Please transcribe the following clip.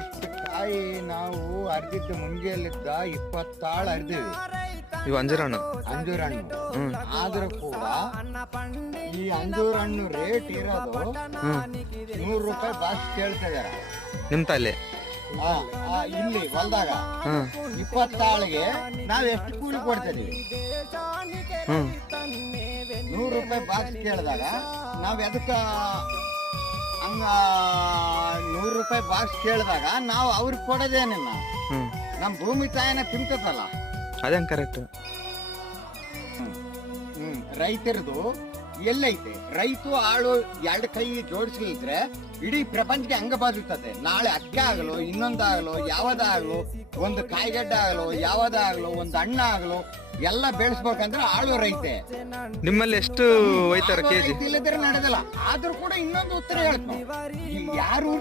ಇಷ್ಟು ಕಾಯಿ ನಾವು ಅರ್ದಿದ್ದು ಮುಂಜಾನೆಲಿದ್ದ 20 ಆಳು ಅರ್ದಿವಿ. ಇವು ಅಂಜೂರ ಹಣ್ಣು. ಅಂಜೂರ ಹಣ್ಣು ಆದ್ರೂ ಕೂಡ ಈ ಅಂಜೂರ ಹಣ್ಣು ರೇಟ್ ಇರೋದು 100 ರೂಪಾಯಿ ಬಾಕ್ಸ್ ಕೇಳ್ತಾ ಇದಾರೆ ನಿಮ್ ತಲೆ. ಇಲ್ಲಿ ಹೊಲ್ದಾಗ 20 ಆಳಿಗೆ ನಾವ್ ಎಷ್ಟು ಕೂಲಿ ಕೊಡ್ತಾ ಇದೀವಿ? 100 ರೂಪಾಯಿ ಬಾಕ್ಸ್ ಕೇಳಿದಾಗ ನಾವ್ ಎದಕ್ಕ ಹಂಗ 100 ರೂಪಾಯಿ ಬಾಕ್ಸ್ ಕೇಳಿದಾಗ ನಾವು ಅವ್ರಿಗೆ ಕೊಡೋದೇನಿಲ್ಲ, ನಮ್ ಭೂಮಿ ತಾಯಿನ ತಿಂತದಲ್ಲ. ಅದೇನ್ ಕರೆಕ್ಟ್. ರೈತರದು ಎಲ್ಲೈತೆ? ರೈತ ಆಳು ಎರಡು ಕೈ ಜೋಡಿಸ್ಲಿದ್ರೆ ಇಡೀ ಪ್ರಪಂಚಕ್ಕೆ ಹಂಗ ಬಾದುತ್ತದೆ. ನಾಳೆ ಅಕ್ಕಿ ಆಗಲು, ಇನ್ನೊಂದಾಗಲು, ಯಾವ್ದಾಗ್ಲು, ಒಂದು ಕಾಯಿಗಡ್ಡೆ ಆಗಲು, ಯಾವ್ದಾಗ್ಲು, ಒಂದು ಹಣ್ಣು ಆಗಲು, ಎಲ್ಲ ಬೆಳೆಸ್ಬೇಕಂದ್ರೆ ಆಳು ರೈತೆ. ನಿಮ್ಮಲ್ಲಿ ಎಷ್ಟು ಒಯ್ತಾರ ಕೆಜಿ? ಇಲ್ಲದ್ರೆ ನಡೆದಲ್ಲ. ಆದ್ರೂ ಕೂಡ ಇನ್ನೊಂದು ಉತ್ತರ ಹೇಳ್ತೀನಿ, ಇಲ್ಲಿ ಯಾರು